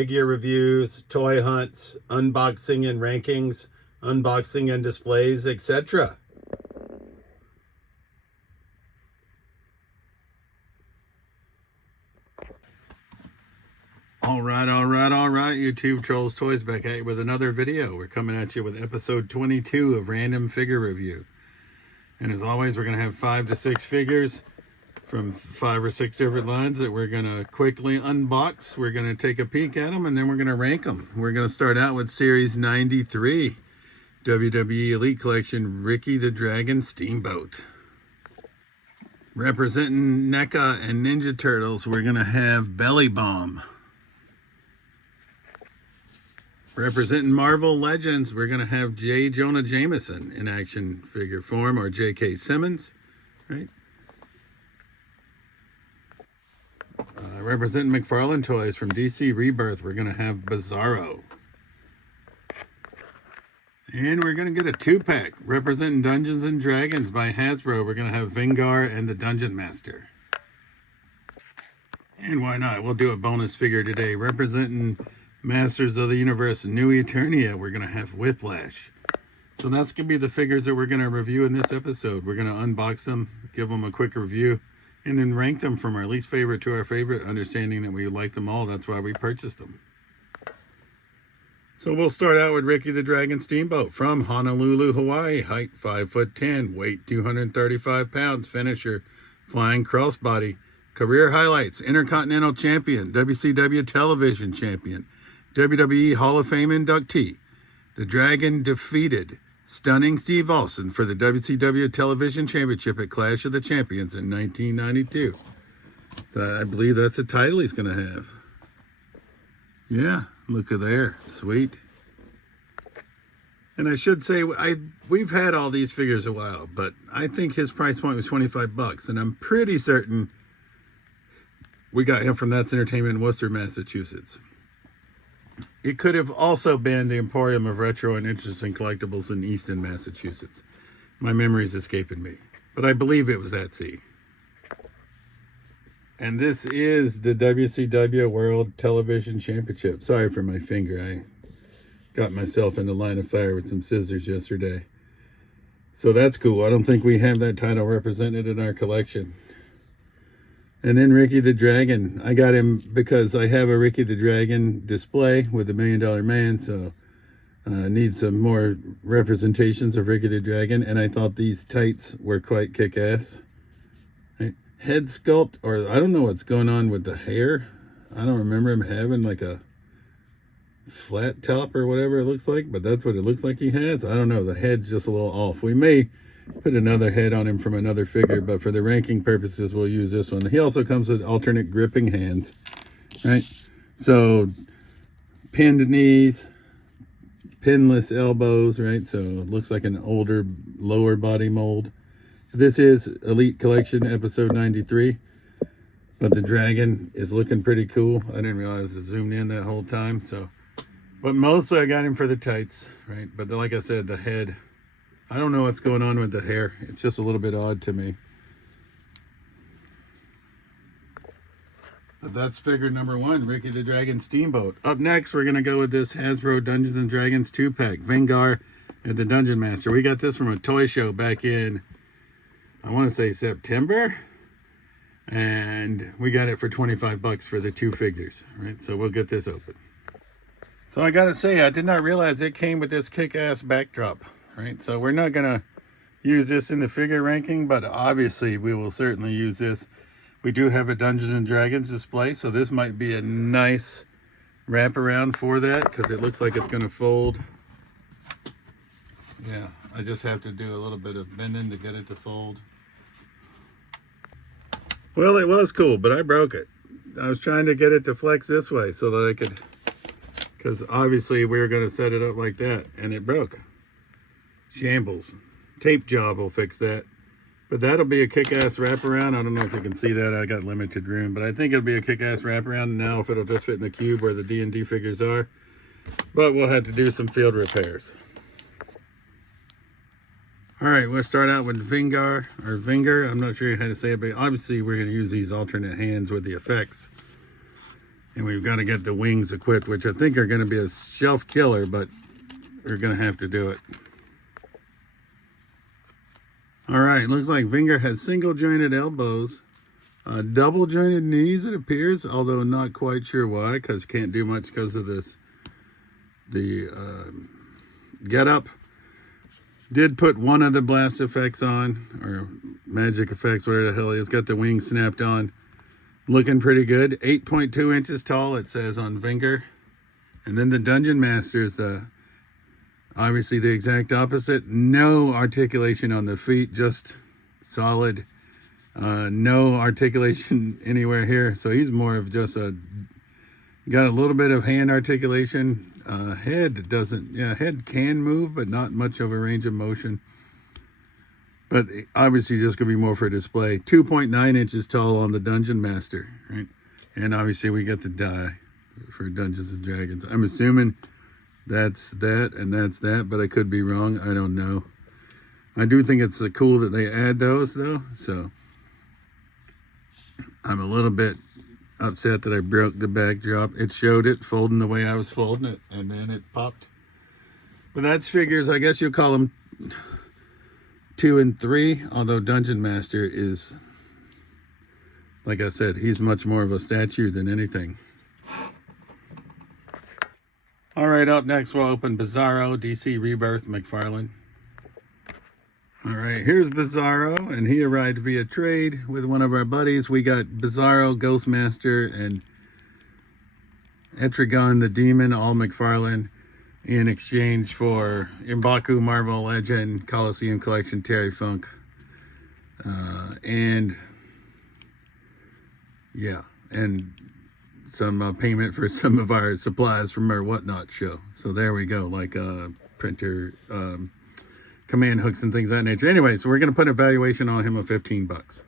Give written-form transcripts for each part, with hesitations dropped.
figure reviews, toy hunts, unboxing and rankings, unboxing and displays, etc. All right, YouTube Trolls Toys back at you with another video. We're coming at you with episode 22 of Random Figure Review. And as always, we're going to have 5 to 6 figures from 5 or 6 different lines that we're going to quickly unbox. We're going to take a peek at them, and then we're going to rank them. We're going to start out with Series 93, WWE Elite Collection, Ricky the Dragon Steamboat. Representing NECA and Ninja Turtles, we're going to have Belly Bomb. Representing Marvel Legends, we're going to have J. Jonah Jameson in action figure form, or J.K. Simmons, right? Representing McFarlane Toys from DC Rebirth, we're going to have Bizarro. And we're going to get a 2-pack. Representing Dungeons and Dragons by Hasbro, we're going to have Vingar and the Dungeon Master. And why not? We'll do a bonus figure today. Representing Masters of the Universe New Eternia, we're going to have Whiplash. So that's going to be the figures that we're going to review in this episode. We're going to unbox them, give them a quick review, and then rank them from our least favorite to our favorite, understanding that we like them all. That's why we purchased them. So we'll start out with Ricky the Dragon Steamboat from Honolulu, Hawaii. Height 5'10", weight 235 pounds, finisher, flying crossbody. Career highlights: Intercontinental Champion, WCW Television Champion, WWE Hall of Fame inductee. The Dragon defeated Stunning Steve Austin for the WCW Television Championship at Clash of the Champions in 1992. So I believe that's a title he's going to have. Yeah, look at there. Sweet. And I should say, we've had all these figures a while, but I think his price point was $25, and I'm pretty certain we got him from That's Entertainment in Worcester, Massachusetts. It could have also been the Emporium of Retro and Interesting Collectibles in Easton, Massachusetts. My memory's escaping me, but I believe it was that C. And this is the WCW World Television Championship. Sorry for my finger. I got myself in the line of fire with some scissors yesterday. So that's cool. I don't think we have that title represented in our collection. And then Ricky the Dragon. I got him because I have a Ricky the Dragon display with the $1 Million Man, so I need some more representations of Ricky the Dragon, and I thought these tights were quite kick-ass. Right? Head sculpt, or I don't know what's going on with the hair. I don't remember him having like a flat top or whatever it looks like, but that's what it looks like he has. I don't know, the head's just a little off. We may put another head on him from another figure, but for the ranking purposes, we'll use this one. He also comes with alternate gripping hands, right? So pinned knees, pinless elbows, right? So it looks like an older lower body mold. This is Elite Collection episode 93, but the dragon is looking pretty cool. I didn't realize it zoomed in that whole time. But mostly I got him for the tights, right? But like I said, the head, I don't know what's going on with the hair. It's just a little bit odd to me. But that's figure number 1, Ricky the Dragon Steamboat. Up next, we're going to go with this Hasbro Dungeons and Dragons 2-pack, Vingar and the Dungeon Master. We got this from a toy show back in, I want to say September. And we got it for $25 for the 2 figures, right? So we'll get this open. So I got to say, I did not realize it came with this kick-ass backdrop. Right, so we're not gonna use this in the figure ranking, but obviously we will certainly use this. We do have a Dungeons and Dragons display, so this might be a nice wraparound for that, because it looks like it's gonna fold. Yeah, I just have to do a little bit of bending to get it to fold. Well, it was cool, but I broke it. I was trying to get it to flex this way so that I could, because obviously we were gonna set it up like that, and it broke. Shambles. Tape job will fix that. But that'll be a kick-ass wraparound. I don't know if you can see that. I got limited room. But I think it'll be a kick-ass wraparound. Now if it'll just fit in the cube where the D&D figures are. But we'll have to do some field repairs. Alright, we'll start out with Vingar. I'm not sure how to say it. But obviously we're going to use these alternate hands with the effects. And we've got to get the wings equipped, which I think are going to be a shelf killer, but we're going to have to do it. All right, looks like Vinger has single jointed elbows, double jointed knees, it appears, although not quite sure why, because can't do much because of this. The get up. Did put one of the blast effects on, or magic effects, whatever the hell it is. Got the wings snapped on. Looking pretty good. 8.2 inches tall, it says on Vinger. And then the Dungeon Master is obviously the exact opposite. No articulation on the feet, just solid. No articulation anywhere here. So he's more of just got a little bit of hand articulation. Head doesn't, head can move, but not much of a range of motion. But obviously just going to be more for display. 2.9 inches tall on the Dungeon Master, right? And obviously we got the die for Dungeons and Dragons. I'm assuming that's that and that's that, but I could be wrong. I don't know. I do think it's cool that they add those, though. So I'm a little bit upset that I broke the backdrop. It showed it folding the way I was folding it, and then it popped. But that's figures, I guess you'll call them 2 and 3, although Dungeon Master is, like I said, he's much more of a statue than anything. All right, up next we'll open Bizarro DC Rebirth McFarlane. All right, here's Bizarro, and he arrived via trade with one of our buddies. We got Bizarro, Ghostmaster, and Etrigan the Demon, all McFarlane, in exchange for M'Baku, Marvel Legend, Coliseum Collection, Terry Funk, and some payment for some of our supplies from our Whatnot show. So there we go, like printer, command hooks and things of that nature. Anyway, so we're going to put a valuation on him of $15,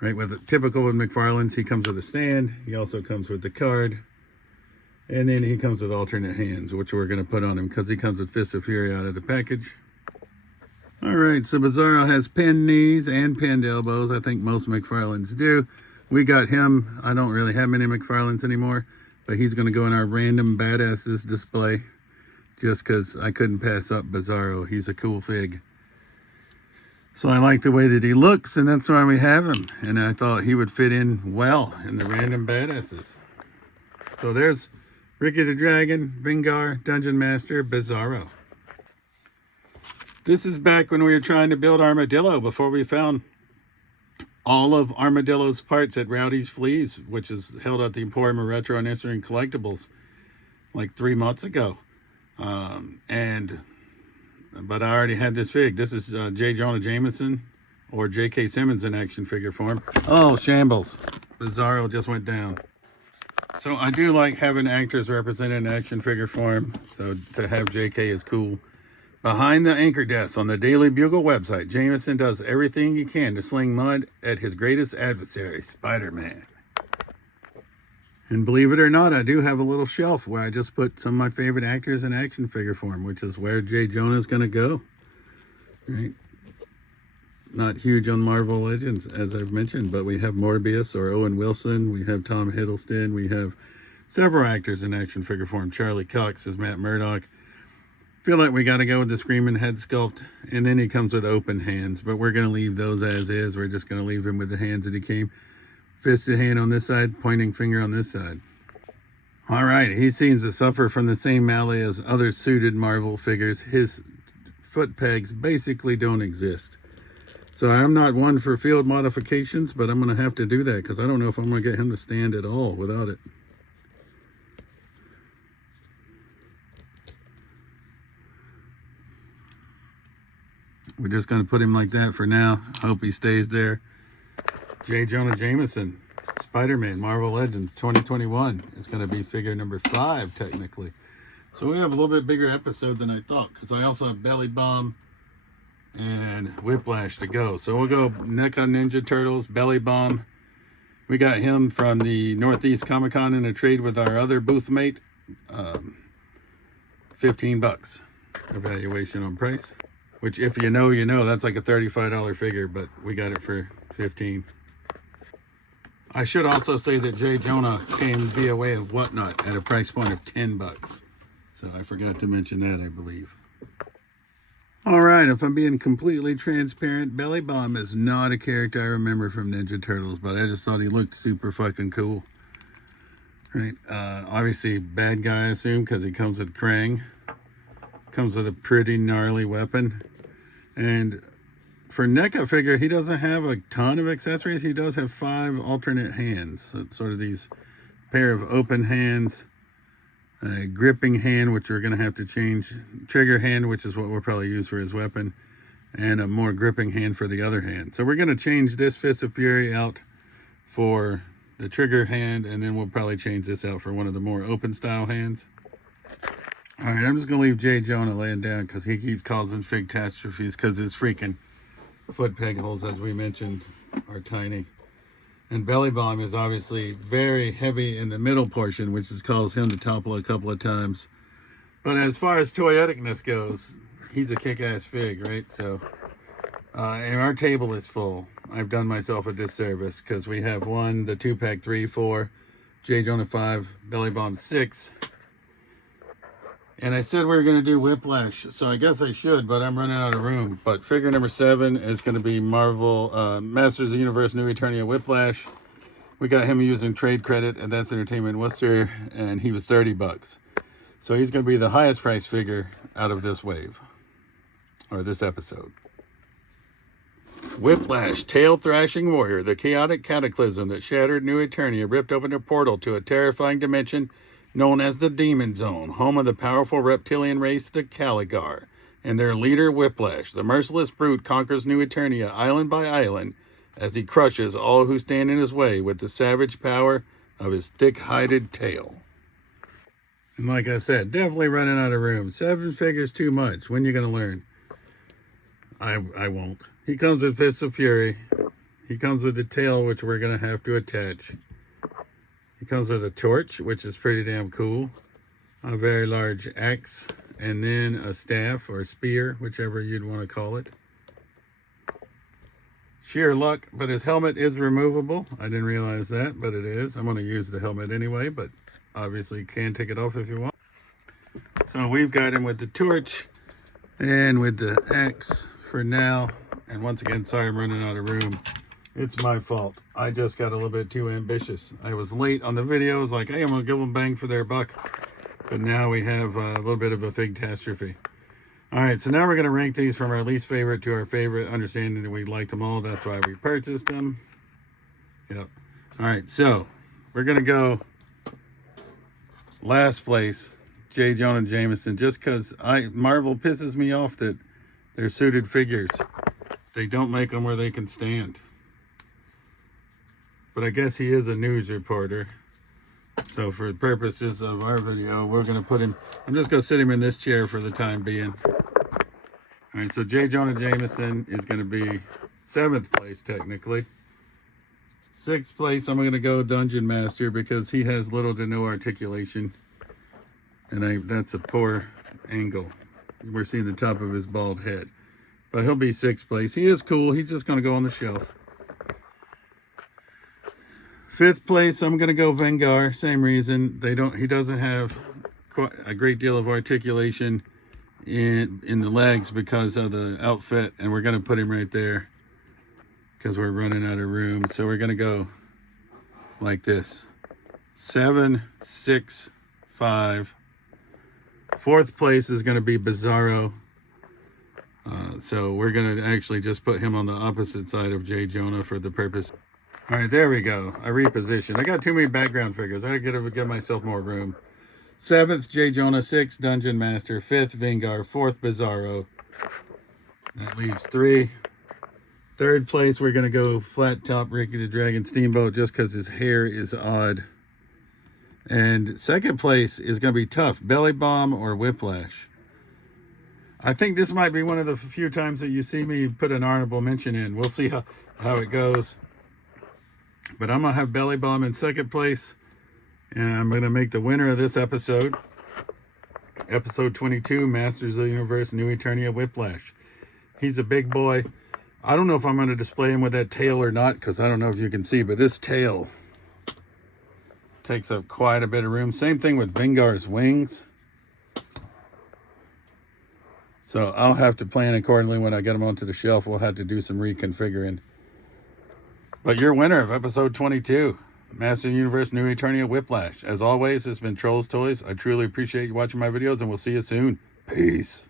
right? With typical with McFarlane's, he comes with a stand. He also comes with the card, and then he comes with alternate hands, which we're going to put on him because he comes with Fist of Fury out of the package. All right, so Bizarro has pinned knees and pinned elbows. I think most McFarlane's do. We got him. I don't really have many McFarlane's anymore, but he's going to go in our random badasses display, just because I couldn't pass up Bizarro. He's a cool fig. So I like the way that he looks, and that's why we have him. And I thought he would fit in well in the random badasses. So there's Ricky the Dragon, Vingar, Dungeon Master, Bizarro. This is back when we were trying to build Armadillo before we found all of Armadillo's parts at Rowdy's Fleas, which is held at the Emporium of Retro and Instant Collectibles like 3 months ago. But I already had this fig. This is J. Jonah Jameson or J.K. Simmons in action figure form. Oh, shambles. Bizarro just went down. So I do like having actors represented in action figure form. So to have J.K. is cool. Behind the anchor desk on the Daily Bugle website, Jameson does everything he can to sling mud at his greatest adversary, Spider-Man. And believe it or not, I do have a little shelf where I just put some of my favorite actors in action figure form, which is where J. Jonah is going to go. Right? Not huge on Marvel Legends, as I've mentioned, but we have Morbius or Owen Wilson. We have Tom Hiddleston. We have several actors in action figure form. Charlie Cox is Matt Murdock. Feel like we got to go with the Screaming Head sculpt, and then he comes with open hands, but we're going to leave those as is. We're just going to leave him with the hands that he came. Fisted hand on this side, pointing finger on this side. All right, he seems to suffer from the same malady as other suited Marvel figures. His foot pegs basically don't exist. So I'm not one for field modifications, but I'm going to have to do that because I don't know if I'm going to get him to stand at all without it. We're just going to put him like that for now. Hope he stays there. J. Jonah Jameson, Spider-Man, Marvel Legends 2021. It's going to be figure number 5, technically. So we have a little bit bigger episode than I thought, because I also have Belly Bomb and Whiplash to go. So we'll go NECA Ninja Turtles, Belly Bomb. We got him from the Northeast Comic Con in a trade with our other booth mate. $15 evaluation on price. Which, if you know, you know. That's like a $35 figure, but we got it for $15. I should also say that J. Jonah came via way of Whatnot at a price point of $10. So I forgot to mention that, I believe. All right, if I'm being completely transparent, Belly Bomb is not a character I remember from Ninja Turtles, but I just thought he looked super fucking cool. Right, obviously bad guy, I assume, because he comes with Krang. Comes with a pretty gnarly weapon. And for NECA figure, he doesn't have a ton of accessories. He does have 5 alternate hands. So it's sort of these pair of open hands, a gripping hand, which we're going to have to change, trigger hand, which is what we'll probably use for his weapon, and a more gripping hand for the other hand. So we're going to change this Fist of Fury out for the trigger hand, and then we'll probably change this out for one of the more open style hands. All right, I'm just going to leave J. Jonah laying down because he keeps causing catastrophes because his freaking foot peg holes, as we mentioned, are tiny. And Belly Bomb is obviously very heavy in the middle portion, which has caused him to topple a couple of times. But as far as toyeticness goes, he's a kick-ass fig, right? So, and our table is full. I've done myself a disservice because we have the 2-pack 3, 4, J. Jonah 5, Belly Bomb 6. And I said we were going to do Whiplash, so I guess I should, but I'm running out of room. But figure number 7 is going to be Marvel Masters of the Universe New Eternia Whiplash. We got him using trade credit at That's Entertainment Worcester, and he was $30. So he's going to be the highest price figure out of this wave, or this episode. Whiplash, tail-thrashing warrior, the chaotic cataclysm that shattered New Eternia ripped open a portal to a terrifying dimension known as the Demon Zone, home of the powerful reptilian race, the Caligar, and their leader, Whiplash. The merciless brute conquers New Eternia island by island as he crushes all who stand in his way with the savage power of his thick-hided tail. And like I said, definitely running out of room. 7 figures too much. When you going to learn? I won't. He comes with Fists of Fury. He comes with the tail, which we're going to have to attach. He comes with a torch, which is pretty damn cool. A very large axe, and then a staff or spear, whichever you'd want to call it. Sheer luck, but his helmet is removable. I didn't realize that, but it is. I'm going to use the helmet anyway, but obviously you can take it off if you want. So we've got him with the torch and with the axe for now. And once again, sorry I'm running out of room. It's my fault. I just got a little bit too ambitious. I was late on the video. I was like, hey, I'm going to give them bang for their buck. But now we have a little bit of a fig-catastrophe. All right, so now we're going to rank these from our least favorite to our favorite, understanding that we liked them all. That's why we purchased them. Yep. All right, so we're going to go last place, J. Jonah Jameson, just because Marvel pisses me off that they're suited figures. They don't make them where they can stand. But I guess he is a news reporter. So for the purposes of our video, we're going to put him, I'm just going to sit him in this chair for the time being. All right, so J. Jonah Jameson is going to be 7th place technically. 6th place, I'm going to go Dungeon Master because he has little to no articulation. And that's a poor angle. We're seeing the top of his bald head. But he'll be 6th place. He is cool. He's just going to go on the shelf. 5th place, I'm going to go Vengar. Same reason. He doesn't have quite a great deal of articulation in the legs because of the outfit. And we're going to put him right there because we're running out of room. So we're going to go like this. 7, 6, 5. 4th place is going to be Bizarro. So we're going to actually just put him on the opposite side of J. Jonah for the purpose. All right, there we go. I repositioned. I got too many background figures. I got to give myself more room. 7th, J. Jonah. 6th, Dungeon Master. 5th, Vengar. 4th, Bizarro. That leaves 3. 3rd place, we're going to go flat top Ricky the Dragon Steamboat just because his hair is odd. And 2nd place is going to be tough. Belly Bomb or Whiplash. I think this might be one of the few times that you see me put an honorable mention in. We'll see how it goes. But I'm going to have Belly Bomb in 2nd place. And I'm going to make the winner of this episode. Episode 22, Masters of the Universe, New Eternia Whiplash. He's a big boy. I don't know if I'm going to display him with that tail or not, because I don't know if you can see, but this tail Takes up quite a bit of room. Same thing with Vingar's wings. So I'll have to plan accordingly when I get them onto the shelf. We'll have to do some reconfiguring. But your winner of episode 22, Master Universe New Eternia Whiplash. As always, it's been Trolls Toys. I truly appreciate you watching my videos, and we'll see you soon. Peace.